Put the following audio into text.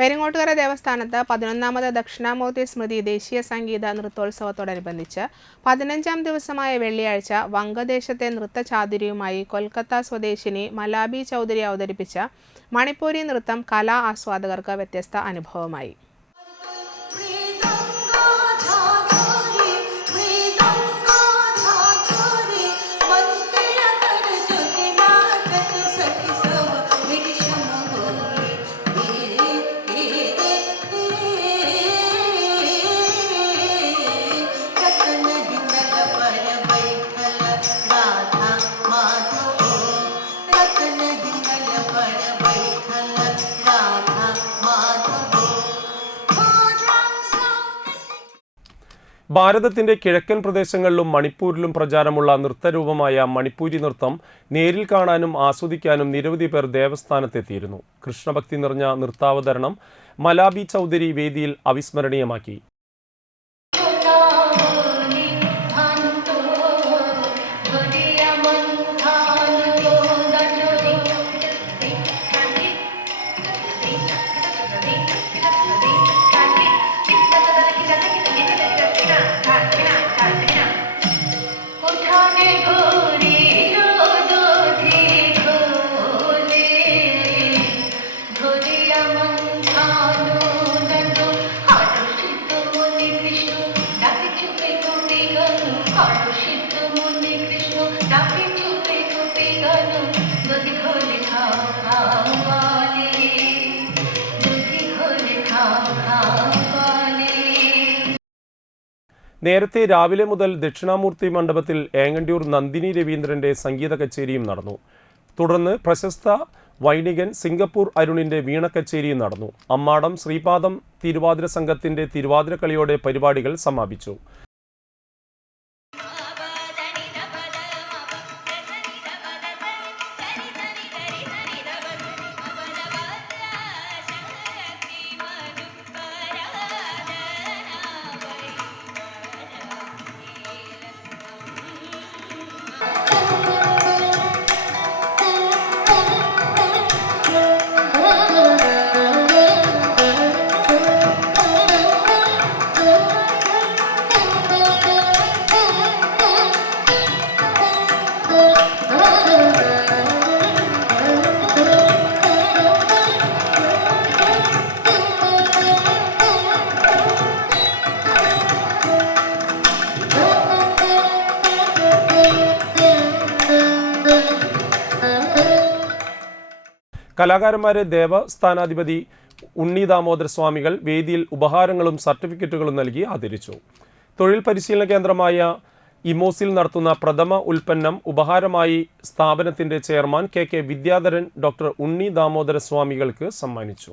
പെരിങ്ങോട്ടുകര ദേവസ്ഥാനത്ത് 11ാമത് ദക്ഷിണാമൂർത്തി സ്മൃതി ദേശീയ സംഗീത നൃത്തോത്സവത്തോടനുബന്ധിച്ച് 15ാം ദിവസമായ വെള്ളിയാഴ്ച വംഗദേശത്തെ നൃത്തചാതുരിയുമായി കൊൽക്കത്ത സ്വദേശിനി മലാബി ചൗധരി അവതരിപ്പിച്ച മണിപ്പൂരി നൃത്തം കലാ ആസ്വാദകർക്ക് വ്യത്യസ്ത അനുഭവമായി. ഭാരതത്തിന്റെ കിഴക്കൻ പ്രദേശങ്ങളിലും മണിപ്പൂരിലും പ്രചാരമുള്ള നൃത്തരൂപമായ മണിപ്പൂരി നൃത്തം നേരിൽ കാണാനും ആസ്വദിക്കാനും നിരവധി പേർ ദേവസ്ഥാനത്തെത്തിയിരുന്നു. കൃഷ്ണഭക്തി നിറഞ്ഞ നൃത്താവതരണം മലാബി ചൗധരി വേദിയിൽ അവിസ്മരണീയമാക്കി. നേരത്തെ രാവിലെ മുതൽ ദക്ഷിണാമൂർത്തി മണ്ഡപത്തിൽ ഏങ്ങണ്ടിയൂർ നന്ദിനി രവീന്ദ്രന്റെ സംഗീത കച്ചേരിയും നടന്നു. തുടർന്ന് പ്രശസ്ത വൈണികൻ സിംഗപ്പൂർ അരുണിന്റെ വീണ കച്ചേരിയും നടന്നു. അമ്മാടം ശ്രീപാദം തിരുവാതിര സംഘത്തിന്റെ തിരുവാതിരക്കളിയോടെ പരിപാടികൾ സമാപിച്ചു. കലാകാരന്മാരെ ദേവസ്ഥാനാധിപതി ഉണ്ണി ദാമോദര സ്വാമികൾ വേദിയിൽ ഉപഹാരങ്ങളും സർട്ടിഫിക്കറ്റുകളും നൽകി ആദരിച്ചു. തൊഴിൽ പരിശീലന കേന്ദ്രമായ ഇമോസിൽ നടത്തുന്ന പ്രഥമ ഉൽപ്പന്നം ഉപഹാരമായി സ്ഥാപനത്തിന്റെ ചെയർമാൻ കെ വിദ്യാധരൻ ഡോക്ടർ ഉണ്ണി ദാമോദര സ്വാമികൾക്ക് സമ്മാനിച്ചു.